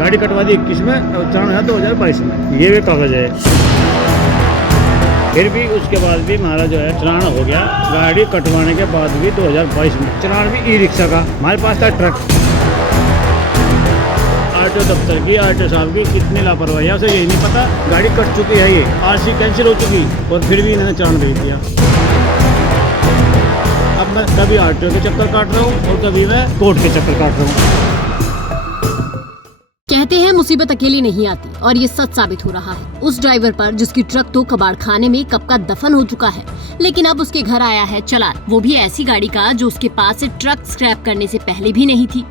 गाड़ी कटवा दी 21 में और चालान आया 2022 में। ये भी कागज है। फिर भी उसके बाद भी हमारा जो है चालान हो गया गाड़ी कटवाने के बाद भी 2022 में। चालान भी ई रिक्शा का। हमारे पास था ट्रक। आरटीओ दफ्तर की आरटीओ साहब की कितनी लापरवाही है उसे यही नहीं पता। गाड़ी कट चुकी है, ये आरसी कैंसिल हो चुकी और फिर भी इन्होंने चालान भेज दिया। अब मैं कभी आरटीओ के चक्कर काट रहा हूँ और कभी मैं कोर्ट के चक्कर काट रहा हूँ। कहते हैं मुसीबत अकेली नहीं आती और ये सच साबित हो रहा है उस ड्राइवर पर जिसकी ट्रक तो कबाड़ खाने में कब का दफन हो चुका है, लेकिन अब उसके घर आया है चालान, वो भी ऐसी गाड़ी का जो उसके पास से ट्रक स्क्रैप करने से पहले भी नहीं थी।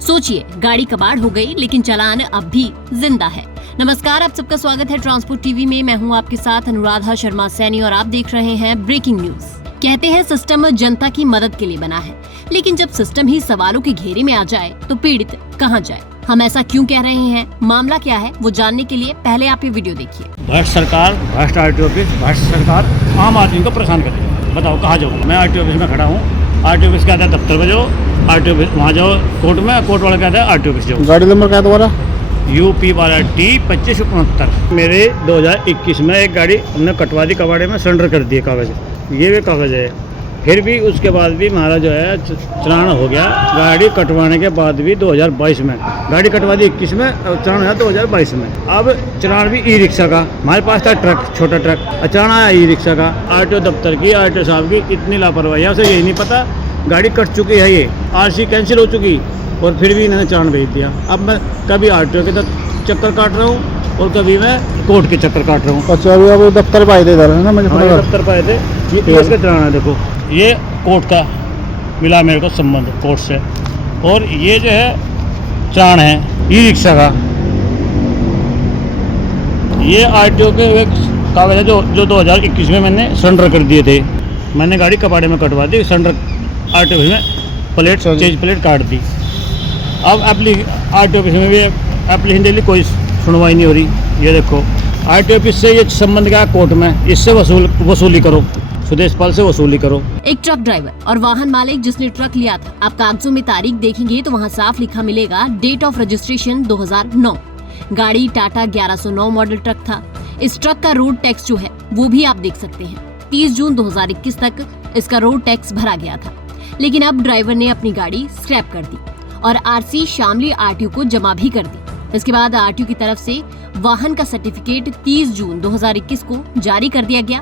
सोचिए, गाड़ी कबाड़ हो गई लेकिन चालान अब भी जिंदा है। नमस्कार, आप सबका स्वागत है ट्रांसपोर्ट टीवी में। मैं हूँ आपके साथ अनुराधा शर्मा सैनी और आप देख रहे हैं ब्रेकिंग न्यूज। कहते हैं सिस्टम जनता की मदद के लिए बना है, लेकिन जब सिस्टम ही सवालों के घेरे में आ जाए तो पीड़ित कहाँ जाए। हम ऐसा क्यों कह रहे हैं, मामला क्या है, वो जानने के लिए पहले आप ये वीडियो देखिए। भ्रष्ट सरकार, भ्रष्ट आरटीओ ऑफिस, भ्रष्ट सरकार आम आदमी को परेशान कर रही है। बताओ कहाँ जाऊँ मैं? आरटीओ ऑफिस में खड़ा हूँ। आरटीओ ऑफिस कहता है दफ्तर में जाओ, आरटीओ ऑफिस वहाँ जाओ कोर्ट में, कोर्ट वाला कहता है आरटीओ ऑफिस जाओ। गाड़ी नंबर क्या है तुम्हारा? UP 12T2569। मेरे 2021 में एक गाड़ी हमने कटवा दी, कबाड़े में सरेंडर कर दिए कागज। ये भी कागज है। फिर भी उसके बाद भी हमारा जो है चालान हो गया गाड़ी कटवाने के बाद भी 2022 में। गाड़ी कटवा दी 21 में और चालान आया 2022 में। अब चालान भी ई रिक्शा का। हमारे पास था ट्रक, छोटा ट्रक, चालान आया ई रिक्शा का। आरटीओ दफ्तर की आरटीओ साहब की कितनी लापरवाही है उसे यही नहीं पता। गाड़ी कट चुकी है, ये आरसी कैंसिल हो चुकी और फिर भी इन्होंने चालान भेज दिया। अब मैं कभी आरटीओ के चक्कर काट रहा हूँ और कभी मैं कोर्ट के चक्कर काट रहा हूँ। अच्छा, अभी आप दफ्तर पाए थे इधर है ना? मुझे दफ्तर पाए थे। ये इसका चालान है, देखो ये कोर्ट का मिला मेरे को संबंध कोर्ट से। और ये जो है चालान है ई रिक्शा का। ये आरटीओ के एक कागज है जो 2021 में मैंने सरेंडर कर दिए थे। मैंने गाड़ी कबाड़े में कटवा दी, सरेंडर आरटीओ में प्लेट चेंज प्लेट काट दी। अब आरटीओ ऑफिस में भी एप्लीकेशन दे ली, कोई सुनवाई नहीं हो रही। ये देखो आरटीओ ऑफिस से ये संबंध क्या कोर्ट में, इससे वसूली करो, सुदेश पाल से वसूली करो। एक ट्रक ड्राइवर और वाहन मालिक जिसने ट्रक लिया था, आप कागजों में तारीख देखेंगे तो वहाँ साफ लिखा मिलेगा डेट ऑफ रजिस्ट्रेशन 2009। गाड़ी टाटा 1109 मॉडल ट्रक था। इस ट्रक का रोड टैक्स जो है वो भी आप देख सकते हैं। 30 जून 2021 तक इसका रोड टैक्स भरा गया था, लेकिन अब ड्राइवर ने अपनी गाड़ी स्क्रैप कर दी और आरसी शामली आरटीओ को जमा भी कर दी। इसके बाद आरटीओ की तरफ से वाहन का सर्टिफिकेट 30 जून 2021 को जारी कर दिया गया,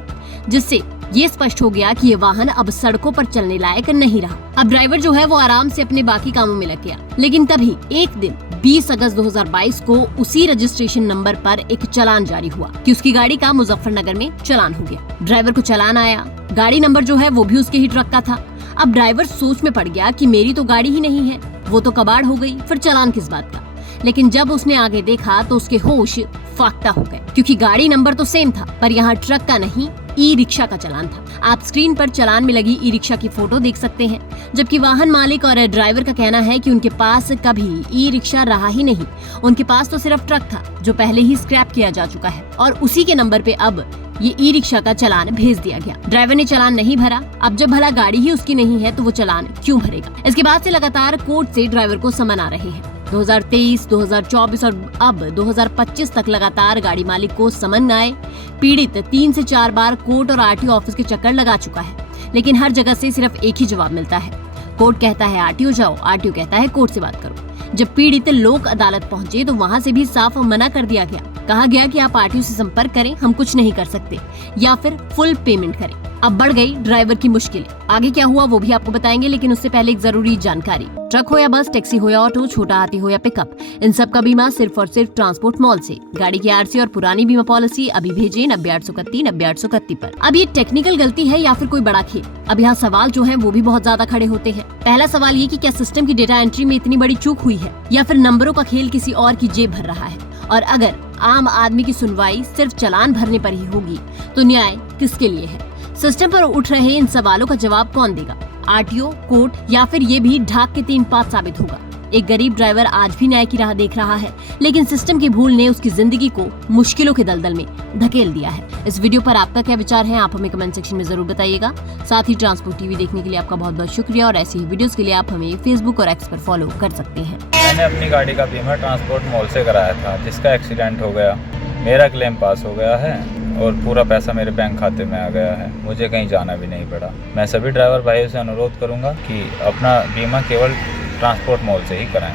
जिससे ये स्पष्ट हो गया कि ये वाहन अब सड़कों पर चलने लायक नहीं रहा। अब ड्राइवर जो है वो आराम से अपने बाकी कामों में लग गया। लेकिन तभी एक दिन 20 अगस्त 2022 को उसी रजिस्ट्रेशन नंबर पर एक चालान जारी हुआ कि उसकी गाड़ी का मुजफ्फरनगर में चालान हो गया। ड्राइवर को चालान आया, गाड़ी नंबर जो है वो भी उसके ही ट्रक का था। अब ड्राइवर सोच में पड़ गया कि मेरी तो गाड़ी ही नहीं है, वो तो कबाड़ हो गई, फिर चालान किस बात का। लेकिन जब उसने आगे देखा तो उसके होश फाख्ता हो गए, क्योंकि गाड़ी नंबर तो सेम था पर यहाँ ट्रक का नहीं ई रिक्शा का चालान था। आप स्क्रीन पर चालान में लगी ई रिक्शा की फोटो देख सकते हैं, जबकि वाहन मालिक और ड्राइवर का कहना है कि उनके पास कभी ई रिक्शा रहा ही नहीं। उनके पास तो सिर्फ ट्रक था जो पहले ही स्क्रैप किया जा चुका है और उसी के नंबर पे अब ये ई रिक्शा का चालान भेज दिया गया। ड्राइवर ने चालान नहीं भरा। अब जब भला गाड़ी ही उसकी नहीं है तो वो चालान क्यों भरेगा? इसके बाद से लगातार कोर्ट से ड्राइवर को समन आ रहे हैं। 2023, 2024 और अब 2025 तक लगातार गाड़ी मालिक को समन आए। पीड़ित 3 से 4 बार कोर्ट और आरटीओ ऑफिस के चक्कर लगा चुका है, लेकिन हर जगह से सिर्फ एक ही जवाब मिलता है। कोर्ट कहता है आरटीओ जाओ, आरटीओ कहता है कोर्ट से बात करो। जब पीड़ित लोक अदालत पहुंचे तो वहां से भी साफ मना कर दिया गया। कहा गया कि आप आरटीओ से संपर्क करें, हम कुछ नहीं कर सकते, या फिर फुल पेमेंट करें। अब बढ़ गई ड्राइवर की मुश्किलें। आगे क्या हुआ वो भी आपको बताएंगे, लेकिन उससे पहले एक जरूरी जानकारी। ट्रक हो या बस, टैक्सी हो या ऑटो, छोटा हाथी हो या पिकअप, इन सब का बीमा सिर्फ और सिर्फ ट्रांसपोर्ट मॉल से। गाड़ी की आरसी और पुरानी बीमा पॉलिसी अभी भेजें 90 831 पर। अब ये टेक्निकल गलती है या फिर कोई बड़ा खेल? अब यहाँ सवाल जो है वो भी बहुत ज्यादा खड़े होते हैं। पहला सवाल ये कि क्या सिस्टम की डेटा एंट्री में इतनी बड़ी चूक हुई है, या फिर नंबरों का खेल किसी और की जेब भर रहा है? और अगर आम आदमी की सुनवाई सिर्फ चालान भरने पर ही होगी तो न्याय किसके लिए है? सिस्टम पर उठ रहे इन सवालों का जवाब कौन देगा? आरटीओ, कोर्ट, या फिर ये भी ढाक के 3 पात साबित होगा? एक गरीब ड्राइवर आज भी न्याय की राह देख रहा है, लेकिन सिस्टम की भूल ने उसकी जिंदगी को मुश्किलों के दलदल में धकेल दिया है। इस वीडियो पर आपका क्या विचार है, आप हमें कमेंट सेक्शन में जरूर बताइएगा। साथ ही ट्रांसपोर्ट टीवी देखने के लिए आपका बहुत बहुत शुक्रिया और ऐसी ही वीडियोस के लिए आप हमें फेसबुक और एक्स पर फॉलो कर सकते हैं। मैंने अपनी गाड़ी का बीमा ट्रांसपोर्ट मॉल से कराया था, जिसका एक्सीडेंट हो गया। मेरा क्लेम पास हो गया है और पूरा पैसा मेरे बैंक खाते में आ गया है। मुझे कहीं जाना भी नहीं पड़ा। मैं सभी ड्राइवर भाइयों से अनुरोध करूंगा कि अपना बीमा केवल ट्रांसपोर्ट मॉल से ही कराएं।